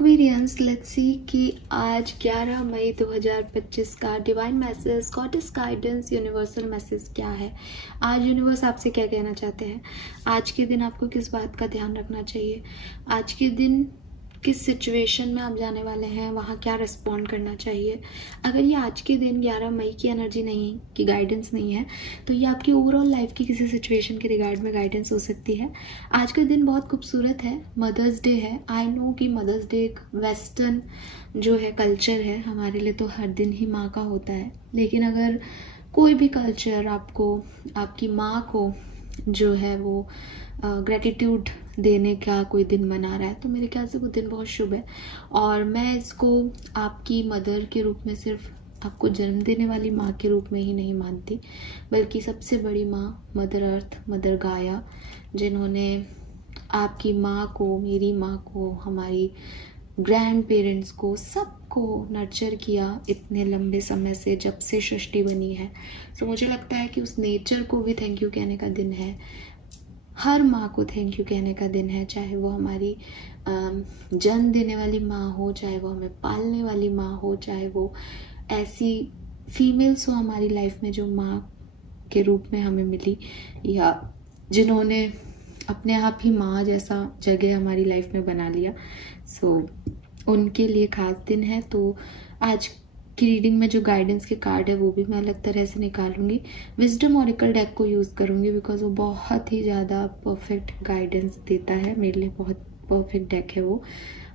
Aquarians, let's see कि आज 11 मई 2025 का divine message, goddess guidance, universal message क्या है। आज यूनिवर्स आपसे क्या कहना चाहते हैं। आज के दिन आपको किस बात का ध्यान रखना चाहिए। आज के दिन किस सिचुएशन में आप जाने वाले हैं, वहाँ क्या रिस्पॉन्ड करना चाहिए। अगर ये आज के दिन 11 मई की एनर्जी नहीं की गाइडेंस नहीं है तो ये आपकी ओवरऑल लाइफ की किसी सिचुएशन के रिगार्ड में गाइडेंस हो सकती है। आज का दिन बहुत खूबसूरत है, मदर्स डे है। आई नो कि मदर्स डे एक वेस्टर्न जो है कल्चर है, हमारे लिए तो हर दिन ही माँ का होता है। लेकिन अगर कोई भी कल्चर आपको आपकी माँ को जो है वो ग्रेटिट्यूड देने का कोई दिन मना रहा है तो मेरे ख्याल से वो दिन बहुत शुभ है। और मैं इसको आपकी मदर के रूप में सिर्फ आपको जन्म देने वाली माँ के रूप में ही नहीं मानती, बल्कि सबसे बड़ी माँ मदर अर्थ, मदर गाया, जिन्होंने आपकी माँ को, मेरी माँ को, हमारी ग्रैंड पेरेंट्स को, सबको नर्चर किया इतने लंबे समय से, जब से सृष्टि बनी है। तो मुझे लगता है कि उस नेचर को भी थैंक यू कहने का दिन है। हर माँ को थैंक यू कहने का दिन है, चाहे वो हमारी जन्म देने वाली माँ हो, चाहे वो हमें पालने वाली माँ हो, चाहे वो ऐसी फीमेल्स हो हमारी लाइफ में जो माँ के रूप में हमें मिली, या जिन्होंने अपने आप ही माँ जैसा जगह हमारी लाइफ में बना लिया। उनके लिए खास दिन है। तो आज की रीडिंग में जो गाइडेंस के कार्ड है वो भी मैं अलग तरह से निकालूंगी। विजडम ऑरेकल डेक को यूज़ करूंगी बिकॉज वो बहुत ही ज़्यादा परफेक्ट गाइडेंस देता है। मेरे लिए बहुत परफेक्ट डेक है वो,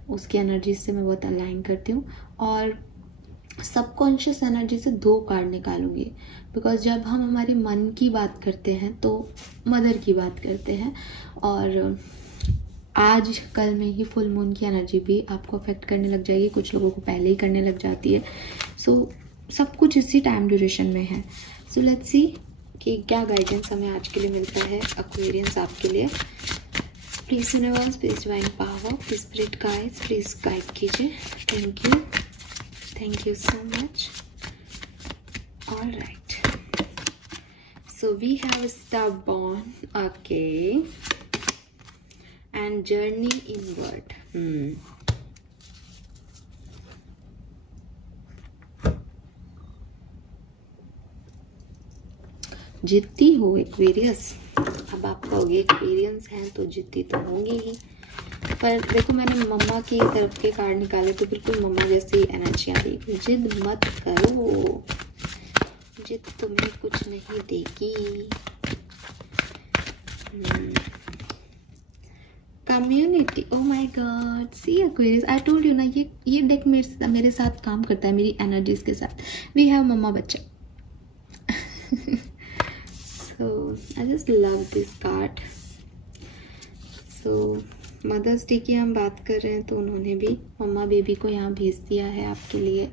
उसकी एनर्जी से मैं बहुत अलाइन करती हूँ। और सबकॉन्शियस एनर्जी से 2 कार्ड निकालूंगी बिकॉज जब हम हमारे मन की बात करते हैं तो मदर की बात करते हैं, और आज कल में ही फुल मून की एनर्जी भी आपको अफेक्ट करने लग जाएगी, कुछ लोगों को पहले ही करने लग जाती है। सब कुछ इसी टाइम ड्यूरेशन में है। लेट्स सी कि क्या गाइडेंस हमें आज के लिए मिलता है एक्वेरियंस आपके लिए। Please universe, please divine power, please spirit guides, please guide कीजिए। Thank you so much. Alright, so we have starborn, okay, and journey inward. जितती हो एक्वेरियस। अब आप कहोगे एक्वेरियंस हैं तो जितती तो होंगी ही, पर देखो मैंने मम्मा की तरफ के कार्ड निकाले तो बिल्कुल मम्मा जैसी एनर्जी आ रही है। जिद मत करो, जिद तुम्हें कुछ नहीं देगी। Community, oh my god, see Aquarius, I told you ना, ये डेक मेरे साथ काम करता है, मेरी एनर्जीज के साथ। वी हैव मम्मा बच्चा। So I just love this card. So mother's day की हम बात कर रहे हैं तो उन्होंने भी मम्मा बेबी को यहाँ भेज दिया है आपके लिए।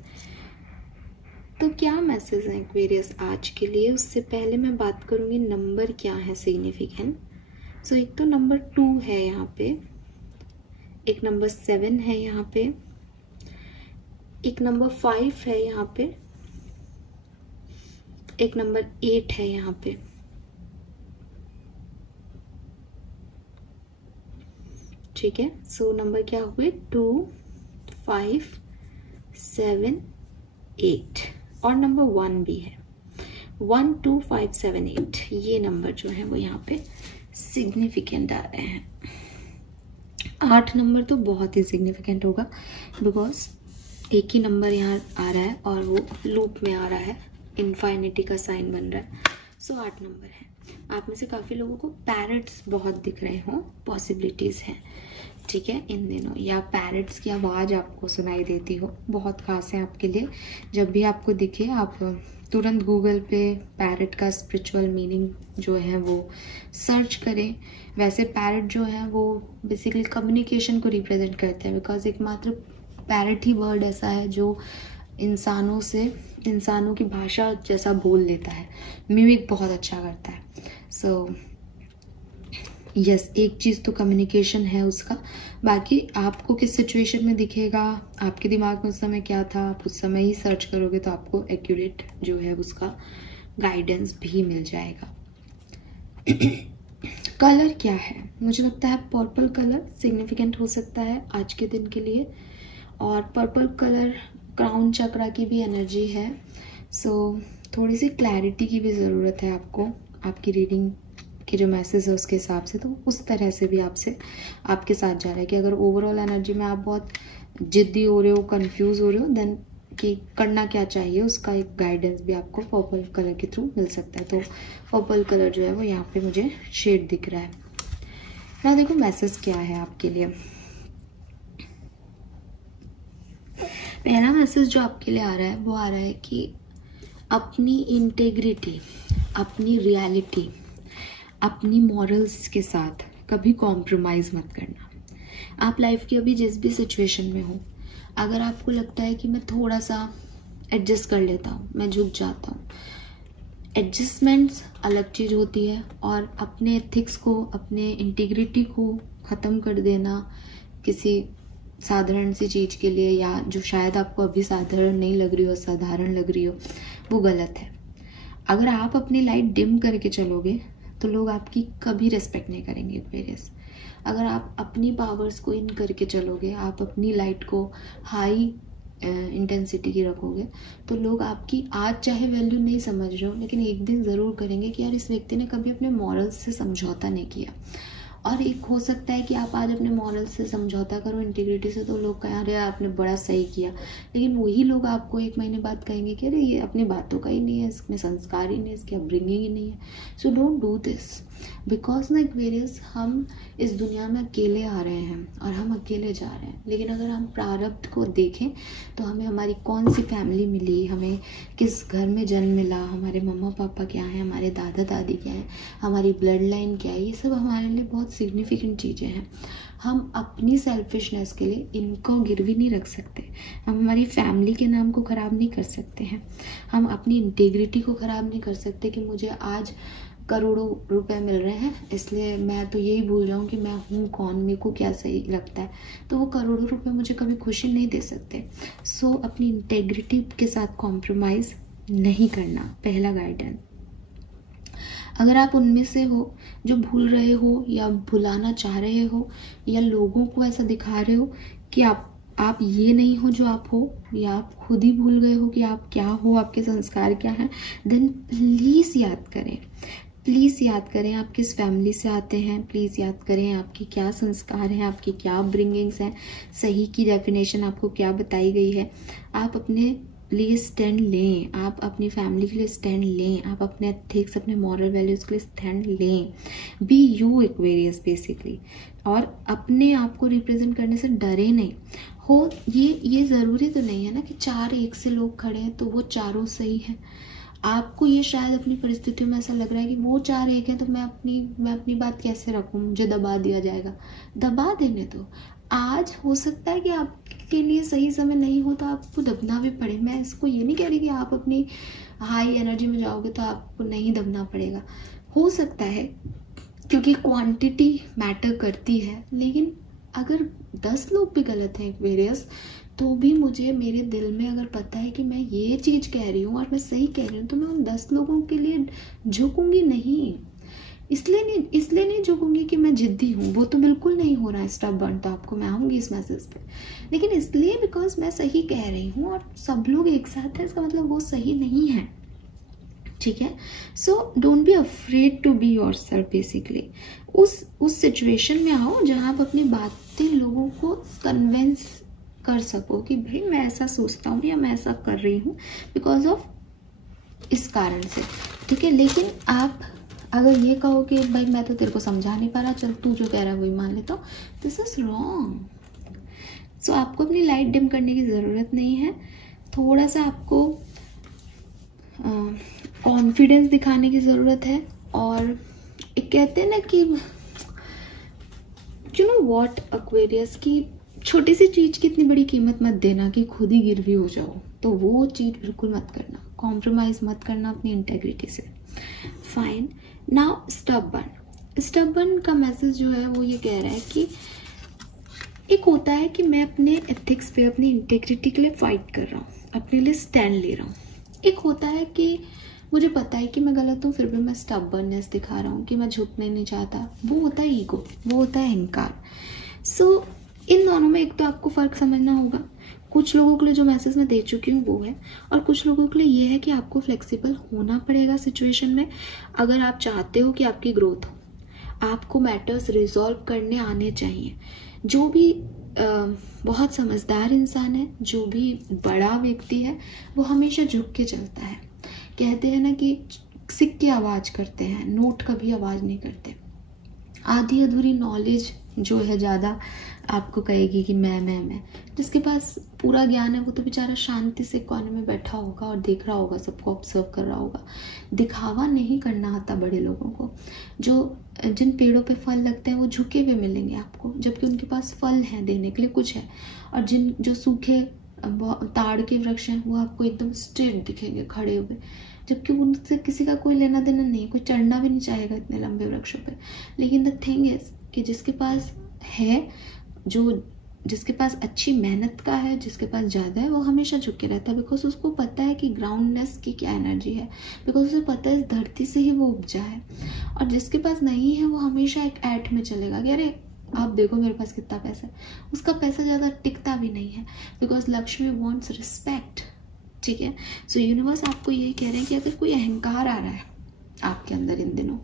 तो क्या मैसेज है एक्वेरियस आज के लिए, उससे पहले मैं बात करूँगी नंबर क्या है सिग्निफिकेंट। एक तो नंबर 2 है यहाँ पे, एक नंबर 7 है यहाँ पे, एक नंबर 5 है यहाँ पे, एक नंबर 8 है यहाँ पे। ठीक है, नंबर क्या हुए, 2, 5, 7, 8, और नंबर 1 भी है। 1, 2, 5, 7, 8 ये नंबर जो है वो यहाँ पे सिग्निफिकेंट आ रहे हैं। 8 नंबर तो बहुत ही सिग्निफिकेंट होगा बिकॉज एक ही नंबर यहाँ आ रहा है और वो लूप में आ रहा है, इनफाइनिटी का साइन बन रहा है। 8 नंबर है। आप में से काफ़ी लोगों को पैरट्स बहुत दिख रहे हो, पॉसिबिलिटीज़ हैं, ठीक है, इन दिनों, या पैरट्स की आवाज़ आपको सुनाई देती हो, बहुत खास है आपके लिए। जब भी आपको दिखे आप तुरंत गूगल पे पैरट का स्पिरिचुअल मीनिंग जो है वो सर्च करें। वैसे पैरट जो है वो बेसिकली कम्युनिकेशन को रिप्रेजेंट करते हैं बिकॉज एकमात्र पैरट ही वर्ड ऐसा है जो इंसानों की भाषा जैसा बोल लेता है, मिमिक बहुत अच्छा करता है। यस, एक चीज़ तो कम्युनिकेशन है उसका। बाकी आपको किस सिचुएशन में दिखेगा, आपके दिमाग में उस समय क्या था, आप उस समय ही सर्च करोगे तो आपको एक्यूरेट जो है उसका गाइडेंस भी मिल जाएगा। कलर क्या है? मुझे लगता है पर्पल कलर सिग्निफिकेंट हो सकता है आज के दिन के लिए, और पर्पल कलर क्राउन चक्रा की भी एनर्जी है। सो थोड़ी सी क्लैरिटी की भी ज़रूरत है आपको, आपकी रीडिंग के जो मैसेज है उसके हिसाब से। तो उस तरह से भी आपके साथ जा रहा है कि अगर ओवरऑल एनर्जी में आप बहुत जिद्दी हो रहे हो, कंफ्यूज हो रहे हो, देन कि करना क्या चाहिए उसका एक गाइडेंस भी आपको पर्पल कलर के थ्रू मिल सकता है। तो पर्पल कलर जो है वो यहाँ पे मुझे शेड दिख रहा है ना। देखो मैसेज क्या है आपके लिए। पहला मैसेज जो आपके लिए आ रहा है वो आ रहा है कि अपनी इंटेग्रिटी, अपनी रियलिटी, अपनी मॉरल्स के साथ कभी कॉम्प्रोमाइज़ मत करना। आप लाइफ की अभी जिस भी सिचुएशन में हो, अगर आपको लगता है कि मैं थोड़ा सा एडजस्ट कर लेता हूँ, मैं झुक जाता हूँ, एडजस्टमेंट्स अलग चीज़ होती है, और अपने एथिक्स को, अपने इंटीग्रिटी को ख़त्म कर देना किसी साधारण सी चीज़ के लिए, या जो शायद आपको अभी साधारण नहीं लग रही हो, साधारण लग रही हो, वो गलत है। अगर आप अपनी लाइट डिम करके चलोगे तो लोग आपकी कभी रिस्पेक्ट नहीं करेंगे एक्वेरियस। अगर आप अपनी पावर्स को इन करके चलोगे, आप अपनी लाइट को हाई इंटेंसिटी की रखोगे, तो लोग आपकी आज चाहे वैल्यू नहीं समझ रहे हो, लेकिन एक दिन ज़रूर करेंगे कि यार इस व्यक्ति ने कभी अपने मॉरल्स से समझौता नहीं किया। और एक हो सकता है कि आप आज अपने मॉरल्स से समझौता करो, इंटीग्रिटी से, तो लोग कहें अरे आपने बड़ा सही किया, लेकिन वही लोग आपको एक महीने बाद कहेंगे कि अरे ये अपनी बातों का ही नहीं है, इसमें संस्कार ही नहीं है, इसकी अपब्रिंगिंग ही नहीं है। So don't do this, because ना एक्वेरियस, हम इस दुनिया में अकेले आ रहे हैं और हम अकेले जा रहे हैं। लेकिन अगर हम प्रारब्ध को देखें तो हमें हमारी कौन सी फैमिली मिली, हमें किस घर में जन्म मिला, हमारे मम्मा पापा क्या हैं, हमारे दादा दादी क्या हैं, हमारी ब्लड लाइन क्या है, ये सब हमारे लिए बहुत सिग्निफिकेंट चीज़ें हैं। हम अपनी सेल्फिशनेस के लिए इनको गिरवी नहीं रख सकते, हम हमारी फैमिली के नाम को ख़राब नहीं कर सकते हैं, हम अपनी इंटीग्रिटी को ख़राब नहीं कर सकते कि मुझे आज करोड़ों रुपए मिल रहे हैं इसलिए मैं तो यही भूल जाऊँ कि मैं हूँ कौन, मेरे को क्या सही लगता है। तो वो करोड़ों रुपए मुझे कभी खुशी नहीं दे सकते। सो अपनी इंटेग्रिटी के साथ कॉम्प्रोमाइज़ नहीं करना, पहला गाइडेंस। अगर आप उनमें से हो जो भूल रहे हो या भुलाना चाह रहे हो, या लोगों को ऐसा दिखा रहे हो कि आप ये नहीं हो जो आप हो, या आप खुद ही भूल गए हो कि आप क्या हो, आपके संस्कार क्या हैं, देन प्लीज़ याद करें, प्लीज़ याद करें आप किस फैमिली से आते हैं, प्लीज़ याद करें आपके क्या संस्कार हैं, आपकी क्या अपब्रिंगिंग्स हैं, सही की डेफिनेशन आपको क्या बताई गई है। आप अपने लिए स्टैंड लें, आप अपनी फैमिली के लिए स्टैंड लें, आप अपने एथिक्स, अपने मॉरल वैल्यूज़ के लिए स्टैंड लें। बी यू एक्वेरियस बेसिकली, और अपने आप को रिप्रेजेंट करने से डरे नहीं हो। ये ज़रूरी तो नहीं है ना कि 4 एक से लोग खड़े हैं तो वो चारों सही हैं। आपको ये शायद अपनी परिस्थितियों में ऐसा लग रहा है कि वो 4 एक है तो मैं अपनी बात कैसे रखूं, मुझे दबा दिया जाएगा। दबा देने दो। आज हो सकता है कि आपके लिए सही समय नहीं हो तो आपको दबना भी पड़े। मैं इसको ये नहीं कह रही कि आप अपनी हाई एनर्जी में जाओगे तो आपको नहीं दबना पड़ेगा, हो सकता है, क्योंकि क्वांटिटी मैटर करती है। लेकिन अगर 10 लोग भी गलत हैं एक्वेरियस, तो भी मुझे मेरे दिल में अगर पता है कि मैं ये चीज़ कह रही हूँ और मैं सही कह रही हूँ, तो मैं उन 10 लोगों के लिए झुकूंगी नहीं। इसलिए नहीं झुकूंगी कि मैं जिद्दी हूँ, वो तो बिल्कुल नहीं हो रहा है स्टबर्न, तो आपको मैं आऊँगी इस मैसेज पे, लेकिन इसलिए बिकॉज मैं सही कह रही हूँ और सब लोग एक साथ हैं, इसका मतलब वो सही नहीं है। ठीक है, so don't be afraid to be yourself basically. उस सिचुएशन में आओ जहाँ आप अपनी बातें लोगों को कन्विंस कर सको कि भाई मैं ऐसा सोचता हूँ या मैं ऐसा कर रही हूँ बिकॉज ऑफ इस कारण से। ठीक है, लेकिन आप अगर ये कहो कि भाई मैं तो तेरे को समझा नहीं पा रहा, चल तू जो कह रहा है वही मान लेता हूँ, दिस इज रॉन्ग। सो आपको अपनी लाइट डिम करने की ज़रूरत नहीं है। थोड़ा सा आपको कॉन्फिडेंस दिखाने की ज़रूरत है। और एक कहते हैं ना कि यू नो व्हाट एक्वेरियस की छोटी सी चीज़ की इतनी बड़ी कीमत मत देना कि खुद ही गिरवी हो जाओ, तो वो चीज़ बिल्कुल मत करना, कॉम्प्रोमाइज़ मत करना अपनी इंटेग्रिटी से। फाइन, नाउ स्टबर्न का मैसेज जो है वो ये कह रहा है कि एक होता है कि मैं अपने एथिक्स पे, अपनी इंटेग्रिटी के लिए फाइट कर रहा हूँ, अपने लिए स्टैंड ले रहा हूँ। एक होता है कि मुझे पता है कि मैं गलत हूँ, फिर भी मैं स्टबर्ननेस दिखा रहा हूँ कि मैं झुकने नहीं चाहता। वो होता है ईगो, वो होता है अहंकार। सो इन दोनों में एक तो आपको फ़र्क समझना होगा। कुछ लोगों के लिए जो मैसेज मैं दे चुकी हूँ वो है, और कुछ लोगों के लिए ये है कि आपको फ्लेक्सिबल होना पड़ेगा सिचुएशन में। अगर आप चाहते हो कि आपकी ग्रोथ हो, आपको मैटर्स रिजॉल्व करने आने चाहिए। जो भी बहुत समझदार इंसान है, जो भी बड़ा व्यक्ति है, वो हमेशा झुक के चलता है। कहते हैं ना कि सिक्के आवाज करते हैं, नोट कभी आवाज नहीं करते। आधी अधूरी नॉलेज जो है ज़्यादा आपको कहेगी कि मैं। जिसके पास पूरा ज्ञान है वो तो बेचारा शांति से कोने में बैठा होगा और देख रहा होगा, सबको ऑब्जर्व कर रहा होगा। दिखावा नहीं करना आता बड़े लोगों को। जिन पेड़ों पे फल लगते हैं वो झुके हुए मिलेंगे आपको, जबकि उनके पास फल है देने के लिए, कुछ है। और जो सूखे ताड़ के वृक्ष हैं वो आपको एकदम स्ट्रेट दिखेंगे खड़े हुए, जबकि उनसे किसी का कोई लेना देना नहीं, कोई चढ़ना भी नहीं चाहेगा इतने लंबे वृक्षों पे। लेकिन द थिंग इज कि जिसके पास है, जिसके पास अच्छी मेहनत का है, जिसके पास ज़्यादा है, वो हमेशा झुके रहता है। बिकॉज उसको पता है कि ग्राउंडनेस की क्या एनर्जी है, बिकॉज उसे पता है इस धरती से ही वो उपजा है। और जिसके पास नहीं है वो हमेशा एक ऐट में चलेगा कि अरे आप देखो मेरे पास कितना पैसा है। उसका पैसा ज़्यादा टिकता भी नहीं है, बिकॉज लक्ष्मी वॉन्ट्स रिस्पेक्ट। ठीक है। सो यूनिवर्स आपको यही कह रहे हैं कि अगर कोई अहंकार आ रहा है आपके अंदर इन दिनों,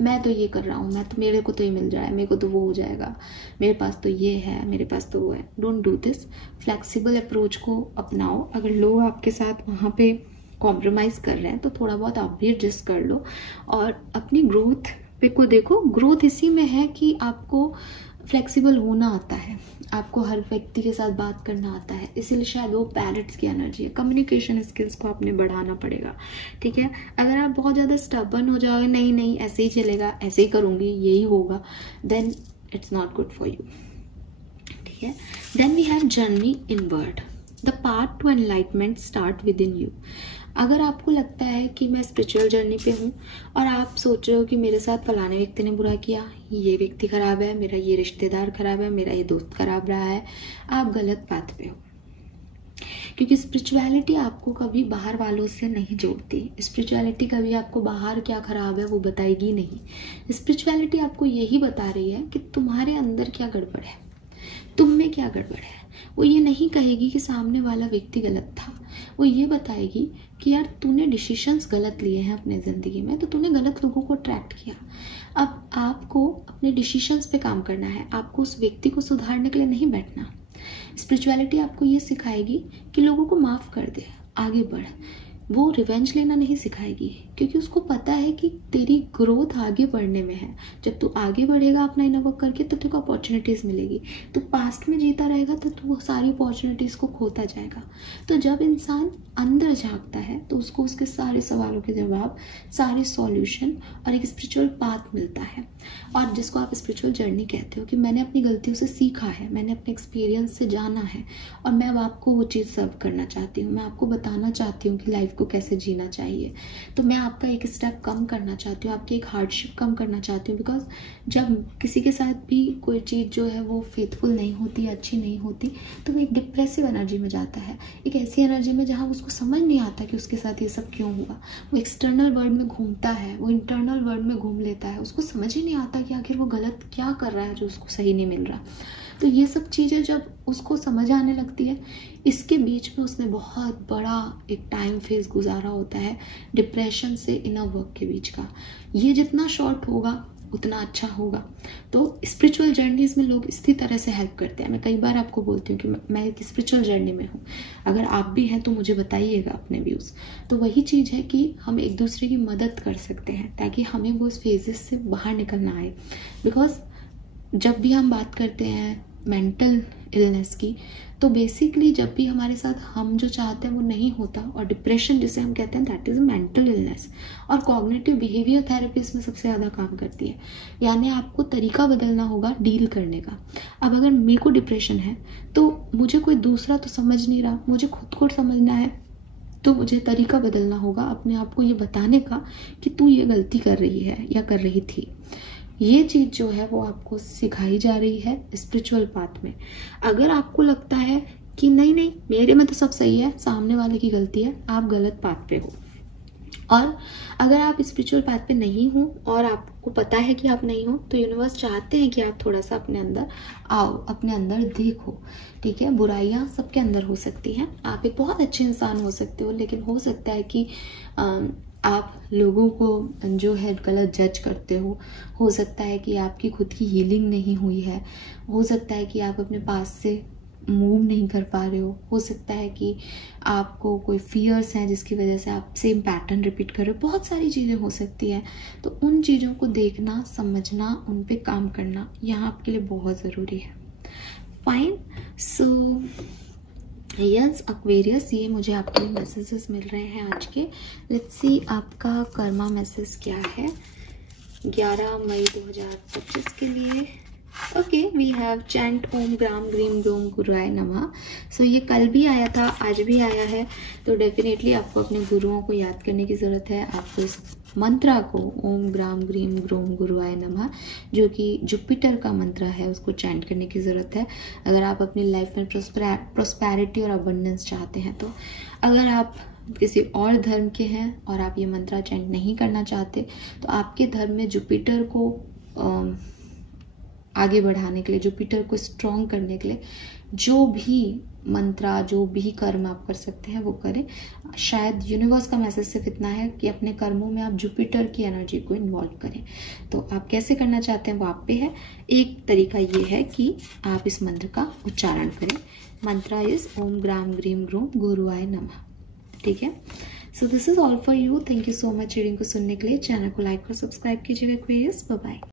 मैं तो ये कर रहा हूँ, मेरे को तो ये मिल रहा है, मेरे को तो वो हो जाएगा, मेरे पास तो ये है, मेरे पास तो वो है। Don't do this. Flexible approach को अपनाओ। अगर लोग आपके साथ वहाँ पे कॉम्प्रोमाइज़ कर रहे हैं तो थोड़ा बहुत आप भी एडजस्ट कर लो और अपनी ग्रोथ पे को देखो। ग्रोथ इसी में है कि आपको फ्लेक्सिबल होना आता है, आपको हर व्यक्ति के साथ बात करना आता है, इसीलिए शायद वो पैरेट्स की एनर्जी है। कम्युनिकेशन स्किल्स को आपने बढ़ाना पड़ेगा। ठीक है। अगर आप बहुत ज़्यादा स्टबर्न हो जाओगे, नहीं ऐसे ही चलेगा, ऐसे ही करूँगी, यही होगा, then it's not good for you. ठीक है। Then we have journey inward, the path to enlightenment start within you. अगर आपको लगता है कि मैं स्पिरिचुअल जर्नी पे हूँ और आप सोच रहे हो कि मेरे साथ फलाने व्यक्ति ने बुरा किया, ये व्यक्ति खराब है, मेरा ये रिश्तेदार खराब है, मेरा ये दोस्त खराब रहा है, आप गलत पाथ पे हो। क्योंकि स्पिरिचुअलिटी आपको कभी बाहर वालों से नहीं जोड़ती। स्पिरिचुअलिटी कभी आपको बाहर क्या खराब है वो बताएगी नहीं। स्पिरिचुअलिटी आपको यही बता रही है कि तुम्हारे अंदर क्या गड़बड़ है, तुम में क्या गड़बड़ है। वो ये नहीं कहेगी कि सामने वाला व्यक्ति गलत था, वो ये बताएगी कि यार तूने डिसीजंस गलत लिए हैं अपने ज़िंदगी में, तो तूने गलत लोगों को अट्रैक्ट किया। अब आपको अपने डिसीजंस पे काम करना है, आपको उस व्यक्ति को सुधारने के लिए नहीं बैठना। स्पिरिचुअलिटी आपको ये सिखाएगी कि लोगों को माफ़ कर दे, आगे बढ़। वो रिवेंज लेना नहीं सिखाएगी, क्योंकि उसको पता है कि तेरी ग्रोथ आगे बढ़ने में है। जब तू आगे बढ़ेगा अपना इनर वर्क करके तो तेरे को अपॉर्चुनिटीज़ मिलेगी। तो पास्ट में जीता रहेगा तो तू वो सारी अपॉर्चुनिटीज़ को खोता जाएगा। तो जब इंसान अंदर झांकता है तो उसको उसके सारे सवालों के जवाब, सारे सॉल्यूशन और एक स्पिरिचुअल पाथ मिलता है। और जिसको आप स्पिरिचुअल जर्नी कहते हो कि मैंने अपनी गलतियों से सीखा है, मैंने अपने एक्सपीरियंस से जाना है और मैं अब आपको वो चीज़ सर्व करना चाहती हूँ। मैं आपको बताना चाहती हूँ कि लाइफ को कैसे जीना चाहिए। तो मैं आपका एक स्टेप कम करना चाहती हूँ, आपकी एक हार्डशिप कम करना चाहती हूँ। बिकॉज जब किसी के साथ भी कोई चीज़ जो है वो फेथफुल नहीं होती, अच्छी नहीं होती, तो वो एक डिप्रेसिव एनर्जी में जाता है, एक ऐसी एनर्जी में जहाँ उसको समझ नहीं आता कि उसके साथ ये सब क्यों हुआ। वो एक्सटर्नल वर्ल्ड में घूमता है, वो इंटरनल वर्ल्ड में घूम लेता है, उसको समझ ही नहीं आता कि आखिर वो गलत क्या कर रहा है जो उसको सही नहीं मिल रहा। तो ये सब चीज़ें जब उसको समझ आने लगती है, इसके बीच में उसने बहुत बड़ा एक टाइम फेज गुजारा होता है डिप्रेशन से इनर वर्क के बीच का। ये जितना शॉर्ट होगा उतना अच्छा होगा। तो स्पिरिचुअल जर्नीज में लोग इसी तरह से हेल्प करते हैं। मैं कई बार आपको बोलती हूँ कि मैं एक स्पिरिचुअल जर्नी में हूँ, अगर आप भी हैं तो मुझे बताइएगा अपने व्यूज़। तो वही चीज़ है कि हम एक दूसरे की मदद कर सकते हैं ताकि हमें वो फेजेस से बाहर निकलना आए। बिकॉज जब भी हम बात करते हैं मेंटल इलनेस की, तो बेसिकली जब भी हमारे साथ हम जो चाहते हैं वो नहीं होता, और डिप्रेशन जिसे हम कहते हैं that is a mental illness. और कॉग्निटिव बिहेवियर थेरेपी इसमें सबसे ज़्यादा काम करती है। यानी आपको तरीका बदलना होगा डील करने का। अब अगर मेरे को डिप्रेशन है तो मुझे कोई दूसरा तो समझ नहीं रहा, मुझे खुद को समझना है, तो मुझे तरीका बदलना होगा अपने आप को ये बताने का कि तू ये गलती कर रही है या कर रही थी। ये चीज़ जो है वो आपको सिखाई जा रही है स्पिरिचुअल पाथ में। अगर आपको लगता है कि नहीं मेरे में तो सब सही है, सामने वाले की गलती है, आप गलत पाथ पे हो, और अगर आप स्पिरिचुअल पाथ पे नहीं हो और आपको पता है कि आप नहीं हो, तो यूनिवर्स चाहते हैं कि आप थोड़ा सा अपने अंदर आओ, अपने अंदर देखो, ठीक है। बुराइयां सबके अंदर हो सकती हैं, आप एक बहुत अच्छे इंसान हो सकते हो, लेकिन हो सकता है कि आप लोगों को जो है गलत जज करते हो सकता है कि आपकी खुद की हीलिंग नहीं हुई है, हो सकता है कि आप अपने पास से मूव नहीं कर पा रहे हो सकता है कि आपको कोई फियर्स हैं जिसकी वजह से आप सेम पैटर्न रिपीट कर रहे हो, बहुत सारी चीज़ें हो सकती हैं। तो उन चीज़ों को देखना, समझना, उन पे काम करना यहाँ आपके लिए बहुत ज़रूरी है। फाइन, सो यस एक्वेरियस, ये मुझे आपके मैसेजेस मिल रहे हैं आज के। लेट्स सी आपका कर्मा मैसेज क्या है 11 मई 2025 के लिए। Okay, we have chant Om ग्राम ग्रीम ग्रोम गुरुआय नमः। सो ये कल भी आया था, आज भी आया है, तो डेफिनेटली आपको अपने गुरुओं को याद करने की ज़रूरत है। आपको इस मंत्रा को ओम ग्राम ग्रीम ग्रोम गुरुआय नमः, जो कि जुपिटर का मंत्र है, उसको चैंट करने की ज़रूरत है अगर आप अपनी लाइफ में प्रोस्पैरिटी और अबंडेंस चाहते हैं। तो अगर आप किसी और धर्म के हैं और आप ये मंत्रा चैंट नहीं करना चाहते, तो आपके धर्म में जुपिटर को आगे बढ़ाने के लिए, जुपिटर को स्ट्रॉन्ग करने के लिए जो भी मंत्रा, जो भी कर्म आप कर सकते हैं वो करें। शायद यूनिवर्स का मैसेज सिर्फ इतना है कि अपने कर्मों में आप जुपिटर की एनर्जी को इन्वॉल्व करें। तो आप कैसे करना चाहते हैं वो आप पे है। एक तरीका ये है कि आप इस मंत्र का उच्चारण करें। मंत्रा इज ओम ग्राम ग्रीम ग्रोम गुरुआय नमः, ठीक है। So this is all for you. Thank you so much reading को सुनने के लिए। चैनल को लाइक और सब्सक्राइब कीजिएगा। Bye bye.